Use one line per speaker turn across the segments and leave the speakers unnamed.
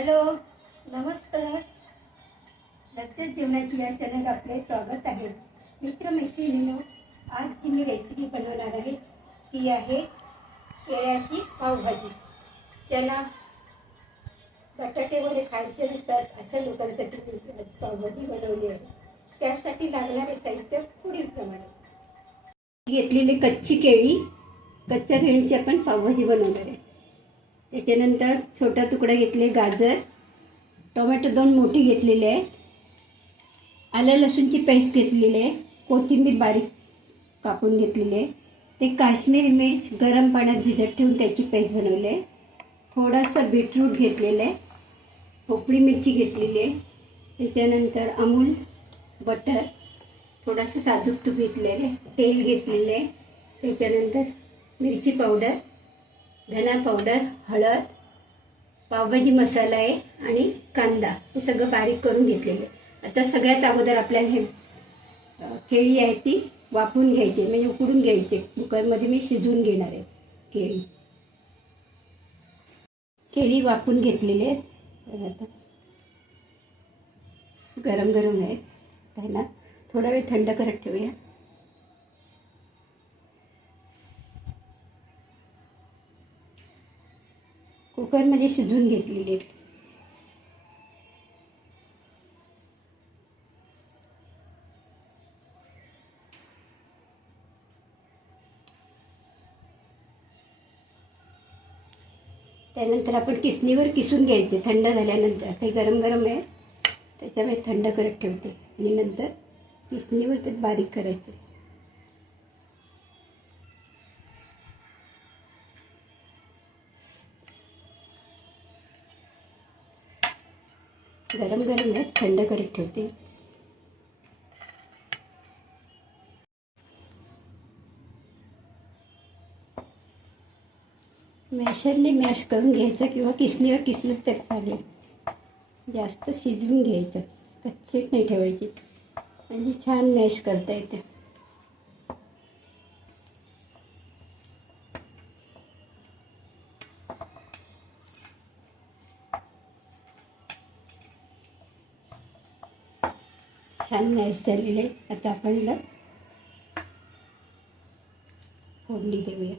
Hello नमस्कार. लक्षात जेवणाची या चॅनल आपले स्वागत आहे. मित्रमैत्रिणींनो आज जी मी रेसिपी बनवणार आहे. ती आहे केळ्याची पावभाजी. त्याला बटाटे वगैरे खायचे नसतात अशा लोकांसाठी मी पावभाजी बनवली आहे. त्यासाठी लागणारे साहित्य पुढीलप्रमाणे घेतलेली कच्ची केळी कच्च्या केळीची आपण पावभाजी बनवणार आहे. त्याच्यानंतर छोटा तुकडा घेतले गाजर टोमॅटो दोन मोठी घेतलेले आहे. आल्या लसूणची पेस्ट घेतलेली आहे. कोथिंबीर बारीक कापून घेतलेली आहे. ते काश्मीरी मिर्च गरम पाण्यात भिजत ठेवून त्याची पेस्ट बनवली आहे. थोडंसं बीटरूट घेतलेलं आहे. भोपळी मिरची घेतलेली आहे. त्याच्यानंतर अमूल बटर थोडंसं साजूक तूप घेतलेलं आहे. तेल घेतलेलं आहे. त्याच्यानंतर मिरची पावडर धना पावडर हळद पावभाजी मसाला आहे आणि कांदा. हे सगळं बारीक करून घेतलेलं आहे. आता सगळ्यात अगोदर आपल्याला हे केळी आहे ती वाफवून घ्यायची. म्हणजे उकडून घ्यायचे. कुकरमध्ये मी शिजवून घेणार आहे केळी. केळी वाफवून घेतलेली आहेत. आता. गरम गरम आहेत. त्यांना थोडा वेळ थंड करत ठेवूया. कुकरमध्ये शिजवून घेतलेली आहेत. त्यानंतर आपण किसणीवर किसून घ्यायचे. थंड झाल्यानंतर काही गरम गरम आहे त्याच्यामुळे थंड करत ठेवते. आणि नंतर किसणीवर ते बारीक करायचे. गरम गरम आहे थंड करत ठेवते. मॅशरने मॅश करून घ्यायचं किंवा किसणीवर किसणं तर चालेल. जास्त शिजवून घ्यायचं. कच्चे नाही ठेवायची. म्हणजे छान मॅश करता येते. छान झालेले आता आपण याला फोडणी देऊया.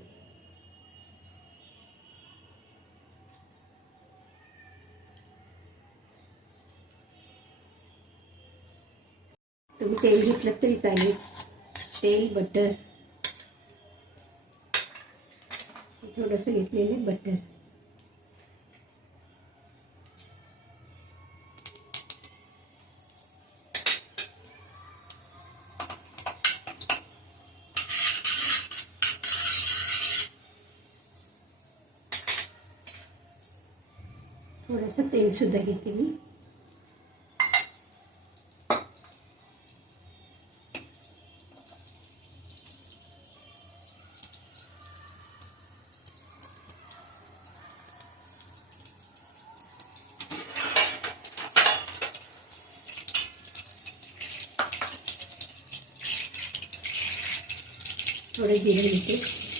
तुम्ही तेल घेतलं तरी चालेल. तेल बटर थोडंसं घेतलेले बटर थोडंसं तेलसुद्धा घेते मी. थोडं जिरे घेते.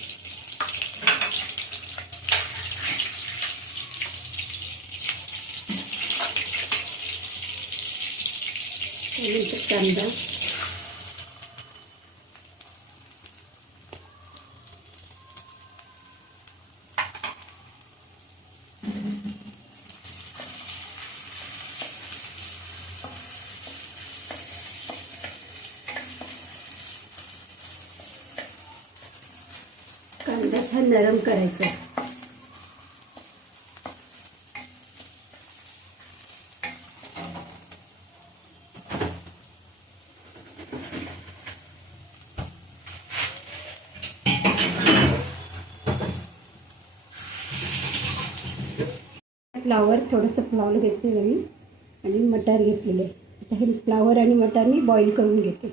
त्यानंतर कांदा कांदा छान नरम करायचा फ्लावर थोडंसं फ्लावर घेतलेलं मी आणि मटार घेतलेले. आता हे फ्लावर आणि मटार मी बॉईल करून घेते.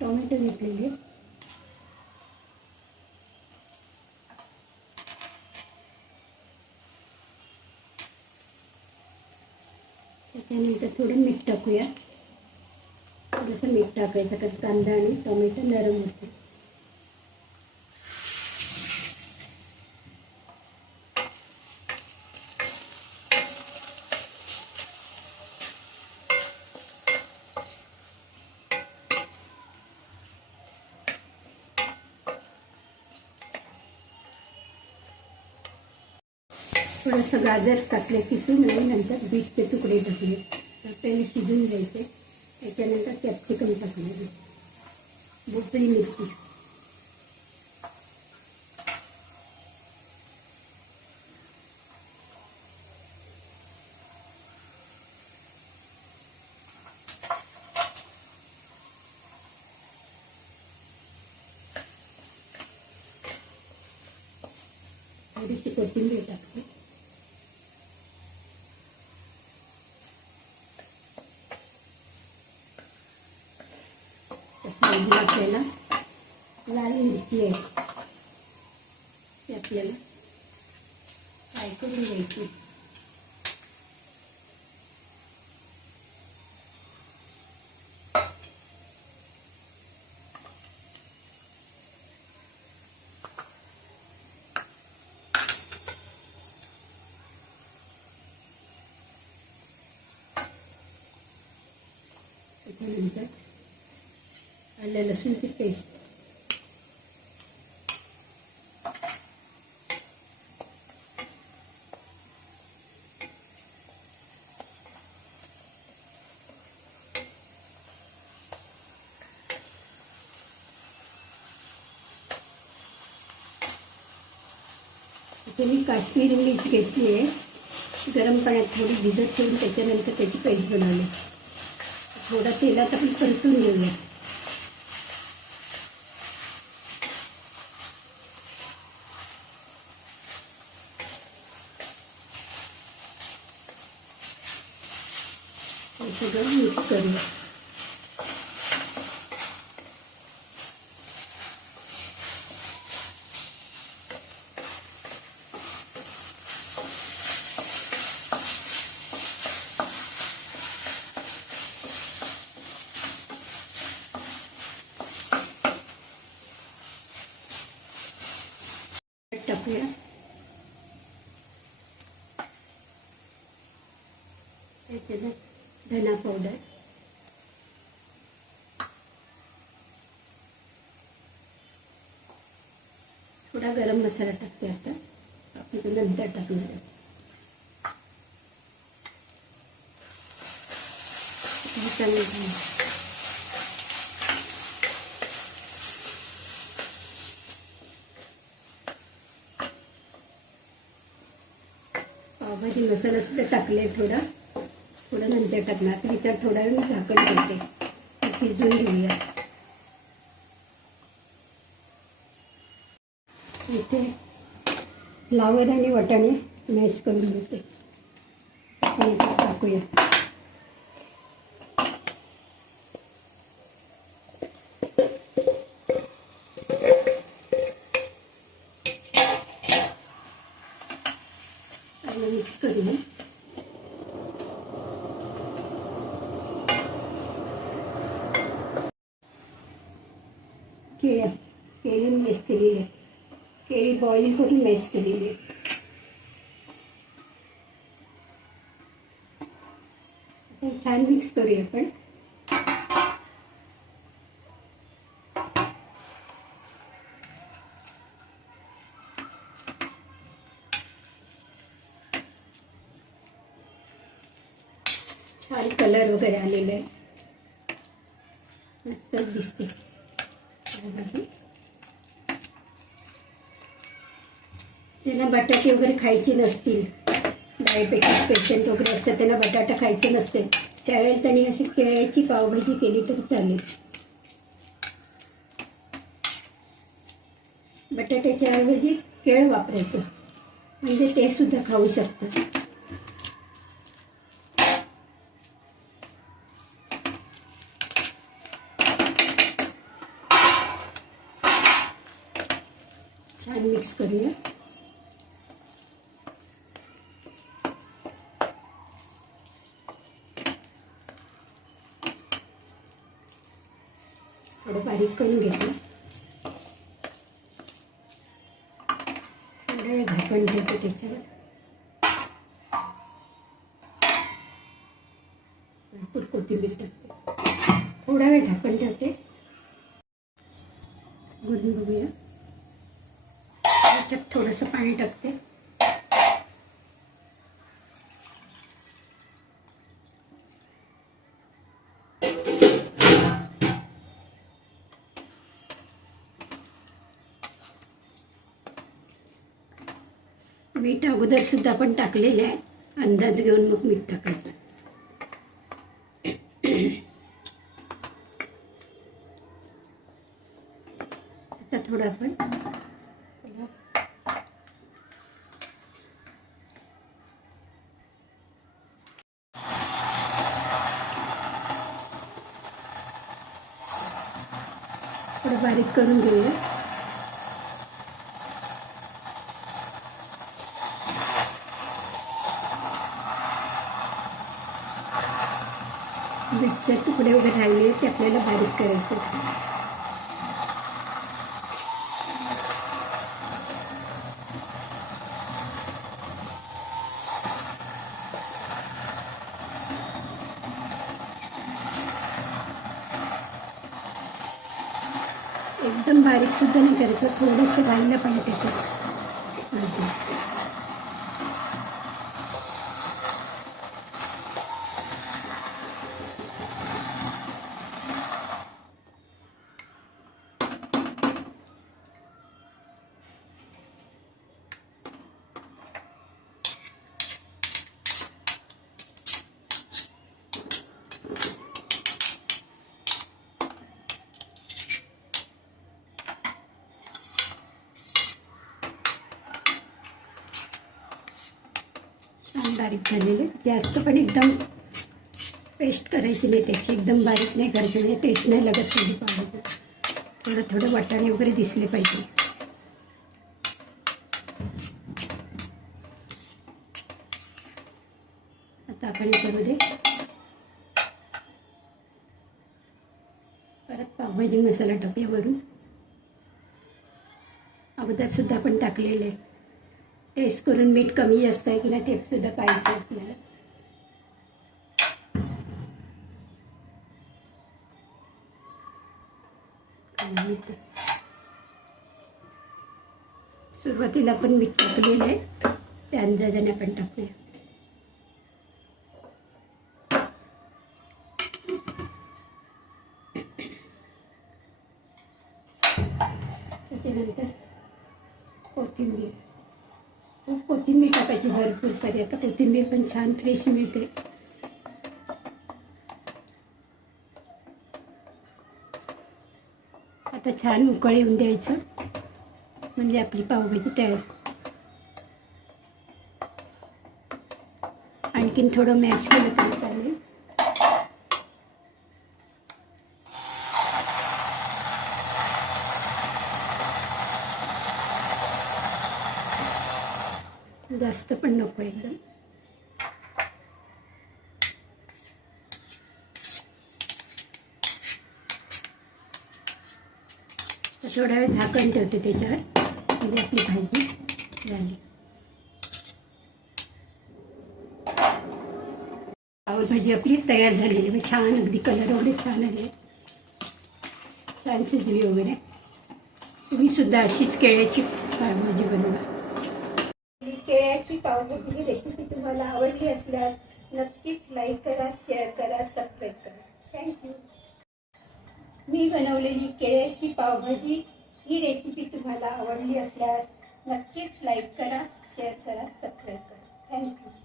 टोमॅटो घेतलेले. त्याच्यानंतर थोडं मीठ टाकूया. थोडंसं मीठ टाकायचं कारण कांदा आणि टोमॅटो नरम होते थोडंसं गाजर टाकले किसून आणि नंतर बीटचे तुकडे टाकले. तर त्याने शिजून घ्यायचे. त्याच्यानंतर कॅप्सिकम टाकणार भोपळी मिरची. थोडीशी कोथिंबीर टाक. त्याच्यामध्ये आपल्याला लाल मिरची आहे ती आपल्याला फ्राय करून घ्यायची त्याच्यानंतर आलं लसूणची पेस्ट इथे मी काश्मीरी मिरच घेतली आहे. गरम पाण्यात थोडी भिजत ठेवून त्याच्यानंतर त्याची पेस्ट बनवली. थोडा तेलात आपण परतून घेऊया हे सगळं मिक्स करूया. टाकूया. धना पावडर थोडा गरम मसाला टाकते आता. आपण तो नंतर टाकणार आहे. पावभाजी मसाला सुद्धा टाकले थोडा. थोडं नंतर टाकणार. तर त्याच्यावर थोडा वेळ झाकण करते शिजून घेऊया. इथे फ्लावर आणि वाटाणे मॅश करून घेते. आपण इथे टाकूया. मिक्स करूया. केळ्या केळी मॅश केलेली आहे केळी बॉईल करून मॅश केलेली. आहे छान मिक्स करूया आपण. छान कलर वगैरे आलेले आहे. मस्त दिसते ज्यांना बटाटे वगैरे खायचे नसतील. डायबेटिस पेशंट वगैरे असतात त्यांना बटाटा खायचे नसते त्यावेळेला त्यांनी अशी केळ्याची पावभाजी केली तर चालेल. बटाट्याच्या ऐवजी केळ वापरायचं. म्हणजे ते सुद्धा खाऊ शकतात. छान मिक्स करूया. थोडं बारीक करून घेतलं. थोडं वेळ झाकण ठेवते त्याच्यावर. भरपूर कोथिंबीर टाकते. थोडा वेळ झाकण ठेवते. मीठ अगोदर सुद्धा आपण टाकलेले आहे. अंदाज घेऊन मग मीठ टाकायचं. आता थोडं आपण थोडं बारीक करून घेऊया. बीटचे तुकडे वगैरे राहिले ते आपल्याला बारीक करायचे. एकदम बारीक सुद्धा नाही करायचं थोडंसं राहिलं पाहिजे त्याच्यात आणखी. छान बारीक झालेले. जास्त पण एकदम पेस्ट करायची नाही त्याची. एकदम बारीक नाही करायची. म्हणजे टेस्ट नाही लागत कधी पाहिजे थोडं थोडं वाटाणे वगैरे दिसले पाहिजे. आता आपण याच्यामध्ये परत पावभाजी मसाला टाकूया वरून. अगोदर सुद्धा आपण टाकलेले आहे. टेस्ट करून मीठ कमी जास्त आहे की नाही ते सुद्धा पाहिजे आपल्याला. सुरुवातीला आपण मीठ टाकलेलं आहे. त्या अंदाजाने आपण टाकूया. त्याच्यानंतर कोथिंबीर. कोथिंबीर टाकायची भरपूर सारी. आता कोथिंबीर पण छान फ्रेश मिळते. आता छान उकळ येऊन द्यायचं. म्हणजे आपली पावभाजी तयार. आणखीन थोडं मॅश केलं तर चालेल जास्त पण नको एकदम. थोडा वेळ झाकण ठेवते त्याच्यावर. म्हणजे आपली भाजी झाली. पावभाजी आपली तयार झालेली म्हणजे छान अगदी कलर वगैरे छान आले. छान शिजली वगैरे. तुम्ही सुद्धा अशीच केळ्याची पावभाजी बनवा. केळ्याची पावभाजी ही रेसिपी तुम्हाला आवडली असल्यास नक्कीच लाईक करा शेअर करा सबस्क्राईब करा. थँक्यू मी बनवलेली केळ्याची पावभाजी ही रेसिपी तुम्हाला आवडली असल्यास नक्कीच लाईक करा शेअर करा सबस्क्राईब करा. थँक्यू